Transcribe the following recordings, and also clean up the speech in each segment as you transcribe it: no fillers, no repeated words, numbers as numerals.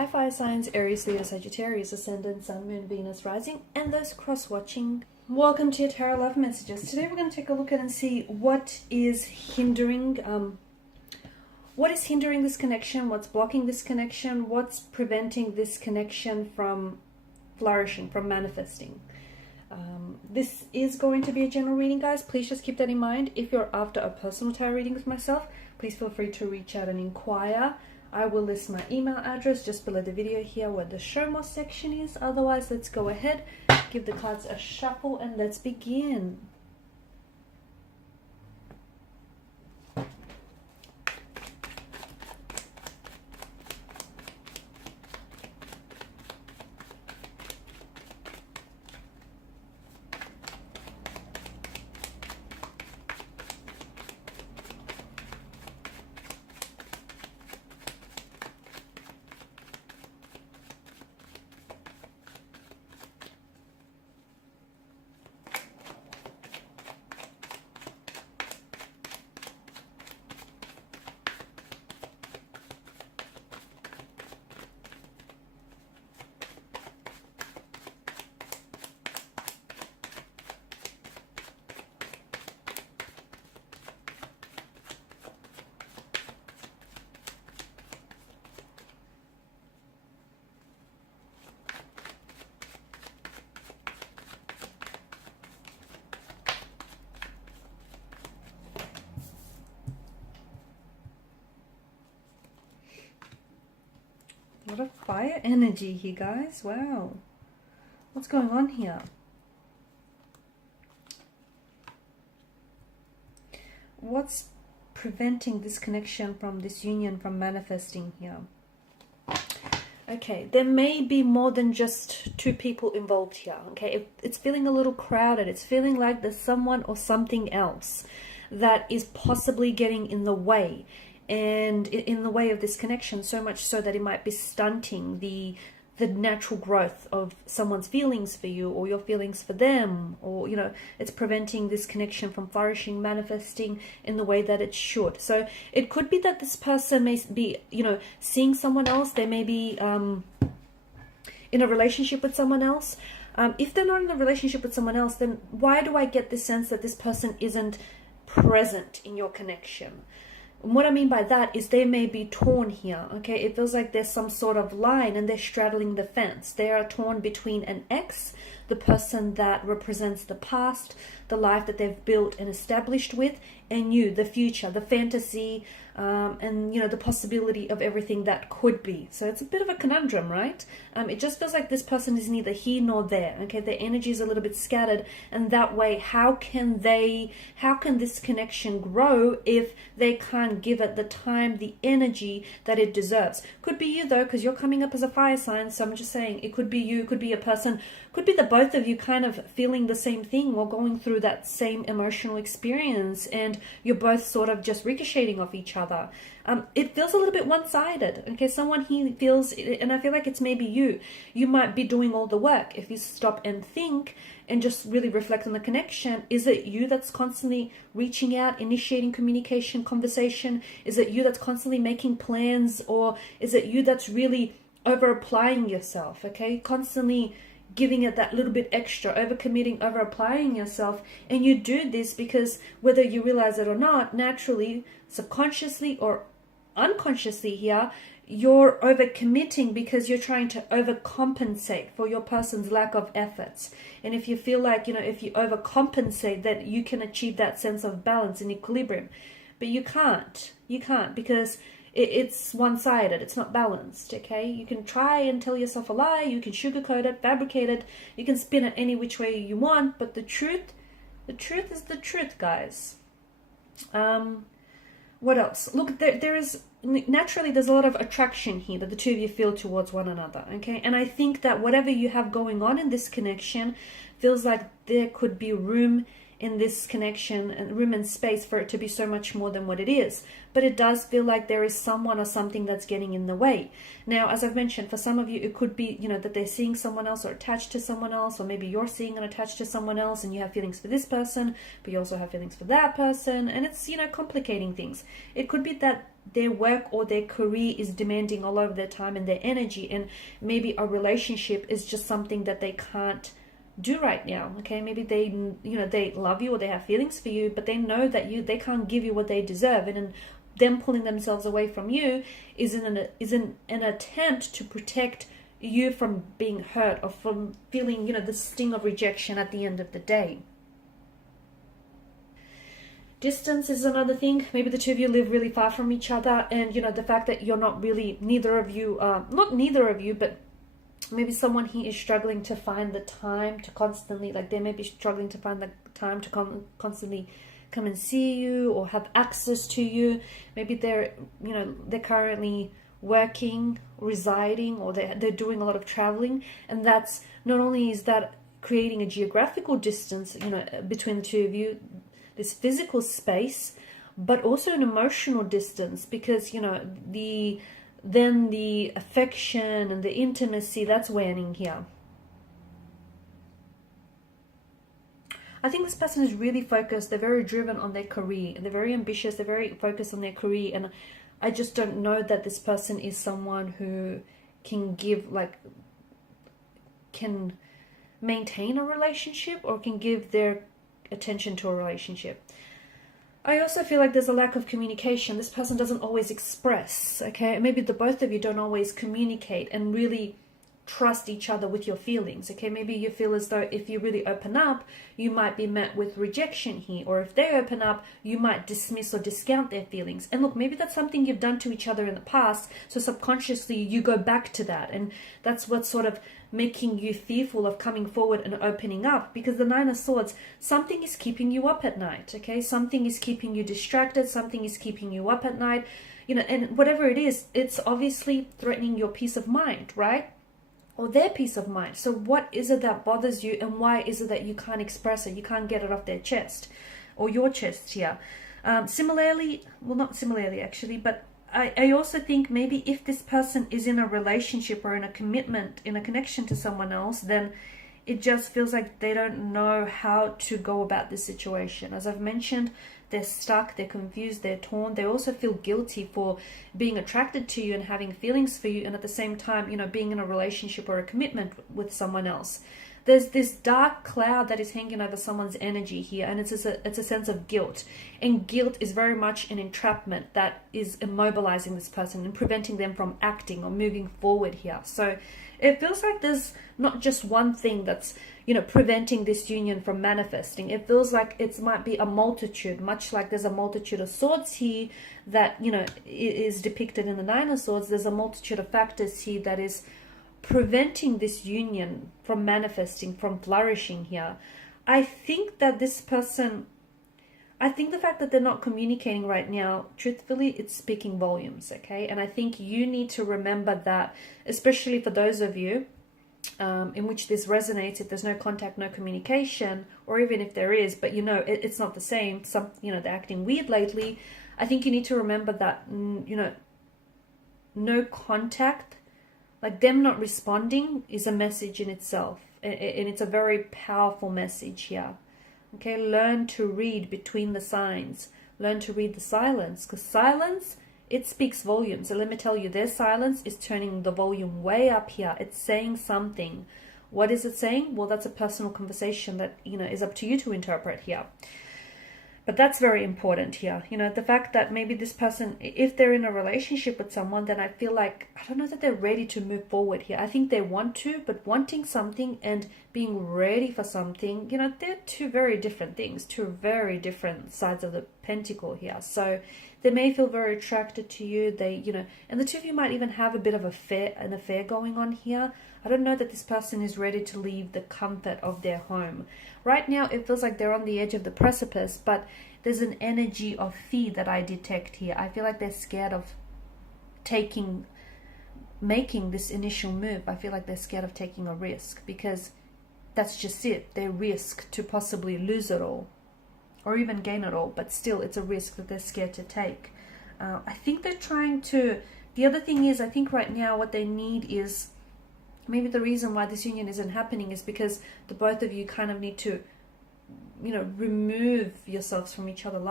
Hi fire signs, Aries, Leo, Sagittarius, Ascendant, Sun, Moon, Venus, Rising, and those cross-watching. Welcome to your Tarot Love Messages. Today we're going to take a look at and see what is hindering this connection, what's blocking this connection, what's preventing this connection from flourishing, from manifesting. This is going to be a general reading, guys. Please just keep that in mind. If you're after a personal tarot reading with myself, please feel free to reach out and inquire. I will list my email address just below the video here where the show more section is. Otherwise, let's go ahead, give the cards a shuffle, and let's begin. A lot of fire energy here, guys. Wow. What's going on here? What's preventing this connection from this union from manifesting here? Okay, there may be more than just two people involved here. Okay, it's feeling a little crowded. It's feeling like there's someone or something else that is possibly getting in the way. And in the way of this connection, so much so that it might be stunting the natural growth of someone's feelings for you or your feelings for them, or it's preventing this connection from flourishing, manifesting in the way that it should. So it could be that this person may be seeing someone else. They may be in a relationship with someone else. If they're not in a relationship with someone else, then why do I get the sense that this person isn't present in your connection? And what I mean by that is they may be torn here, okay? It feels like there's some sort of line and they're straddling the fence. They are torn between an ex, the person that represents the past, the life that they've built and established with, and you, the future, the fantasy, and the possibility of everything that could be. So it's a bit of a conundrum, right? It just feels like this person is neither here nor there. Okay, their energy is a little bit scattered, and that way, how can this connection grow if they can't give it the time, the energy that it deserves? Could be you though, because you're coming up as a fire sign. So I'm just saying, it could be you, could be a person, could be the both of you kind of feeling the same thing or going through that same emotional experience, and you're both sort of just ricocheting off each other. It feels a little bit one-sided. Okay, someone here feels, and I feel like it's maybe you might be doing all the work. If you stop and think and just really reflect on the connection, is it you that's constantly reaching out, initiating communication, conversation? Is it you that's constantly making plans, or is it you that's really over applying yourself? Okay, constantly giving it that little bit extra, over-committing, over-applying yourself. And you do this because whether you realize it or not, naturally, subconsciously or unconsciously here, you're over-committing because you're trying to overcompensate for your person's lack of efforts. And if you feel like, if you overcompensate, that you can achieve that sense of balance and equilibrium. But you can't. You can't, because it's one-sided. It's not balanced, okay? You can try and tell yourself a lie. You can sugarcoat it, fabricate it. You can spin it any which way you want. But the truth is the truth, guys. What else? Look, there's a lot of attraction here that the two of you feel towards one another, okay? And I think that whatever you have going on in this connection feels like there could be room in this connection and room and space for it to be so much more than what it is. But it does feel like there is someone or something that's getting in the way. Now, as I've mentioned, for some of you, it could be, that they're seeing someone else or attached to someone else, or maybe you're seeing and attached to someone else and you have feelings for this person, but you also have feelings for that person. And it's, complicating things. It could be that their work or their career is demanding a lot of their time and their energy, and maybe a relationship is just something that they can't do right now. Okay, maybe they, you know, they love you or they have feelings for you, but they know that they can't give you what they deserve, and in them pulling themselves away from you is an attempt to protect you from being hurt or from feeling, you know, the sting of rejection at the end of the day. Distance is another thing. Maybe the two of you live really far from each other, and you know, the fact that you're not really, neither of you, but maybe someone here is struggling to find the time to constantly, like they may be struggling to find the time to constantly come and see you or have access to you. Maybe they're, you know, they're currently working, residing, or they're doing a lot of traveling, and that's not only is that creating a geographical distance, you know, between the two of you, this physical space, but also an emotional distance, because you know, the affection and the intimacy, that's waning here. I think this person is really focused. They're very driven on their career. They're very ambitious. They're very focused on their career. And I just don't know that this person is someone who can give, like, can maintain a relationship or can give their attention to a relationship. I also feel like there's a lack of communication. This person doesn't always express, okay? Maybe the both of you don't always communicate and really trust each other with your feelings, okay? Maybe you feel as though if you really open up, you might be met with rejection here, or if they open up, you might dismiss or discount their feelings. And look, maybe that's something you've done to each other in the past, so subconsciously you go back to that, and that's what's sort of making you fearful of coming forward and opening up, because the Nine of Swords, something is keeping you up at night, okay? Something is keeping you distracted, something is keeping you up at night, you know, and whatever it is, it's obviously threatening your peace of mind, right? Or their peace of mind. So what is it that bothers you, and why is it that you can't express it? You can't get it off their chest or your chest here. Similarly, well, not similarly actually, but I also think maybe if this person is in a relationship or in a commitment, in a connection to someone else, then it just feels like they don't know how to go about this situation. As I've mentioned, they're stuck, they're confused, they're torn. They also feel guilty for being attracted to you and having feelings for you, and at the same time, you know, being in a relationship or a commitment with someone else. There's this dark cloud that is hanging over someone's energy here, and it's a sense of guilt. And guilt is very much an entrapment that is immobilizing this person and preventing them from acting or moving forward here. So it feels like there's not just one thing that's, you know, preventing this union from manifesting. It feels like it might be a multitude, much like there's a multitude of swords here that, you know, is depicted in the Nine of Swords. There's a multitude of factors here that is preventing this union from manifesting, from flourishing here. I think that this person, I think the fact that they're not communicating right now, truthfully, it's speaking volumes, okay? And I think you need to remember that, especially for those of you in which this resonates, if there's no contact, no communication, or even if there is, but you know, it's not the same, you know, they're acting weird lately. I think you need to remember that, you know, no contact, like them not responding, is a message in itself, and it's a very powerful message here. Okay, learn to read between the signs. Learn to read the silence, because silence, it speaks volumes. So let me tell you, their silence is turning the volume way up here. It's saying something. What is it saying? Well, that's a personal conversation that, you know, is up to you to interpret here. But that's very important here. You know, the fact that maybe this person, if they're in a relationship with someone, then I feel like, I don't know that they're ready to move forward here. I think they want to, but wanting something and being ready for something, you know, they're two very different things, two very different sides of the pentacle here. So they may feel very attracted to you. They, you know, and the two of you might even have a bit of an affair going on here. I don't know that this person is ready to leave the comfort of their home. Right now, it feels like they're on the edge of the precipice, but there's an energy of fear that I detect here. I feel like they're scared of making this initial move. I feel like they're scared of taking a risk, because that's just it. They risk to possibly lose it all or even gain it all, but still it's a risk that they're scared to take. I think they're trying to, the other thing is, I think right now what they need is, maybe the reason why this union isn't happening is because the both of you kind of need to you know, remove yourselves from each other's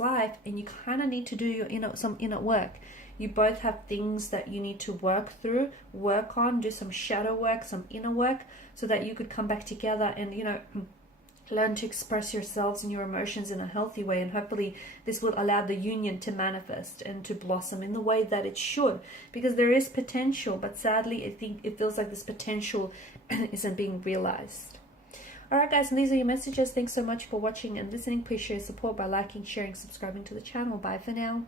life, and you kind of need to do your some inner work. You both have things that you need to work through, work on, do some shadow work, some inner work, so that you could come back together and, you know, learn to express yourselves and your emotions in a healthy way. And hopefully this will allow the union to manifest and to blossom in the way that it should, because there is potential, but sadly I think it feels like this potential isn't being realized. Alright guys, and these are your messages. Thanks so much for watching and listening. Please show your support by liking, sharing, subscribing to the channel. Bye for now.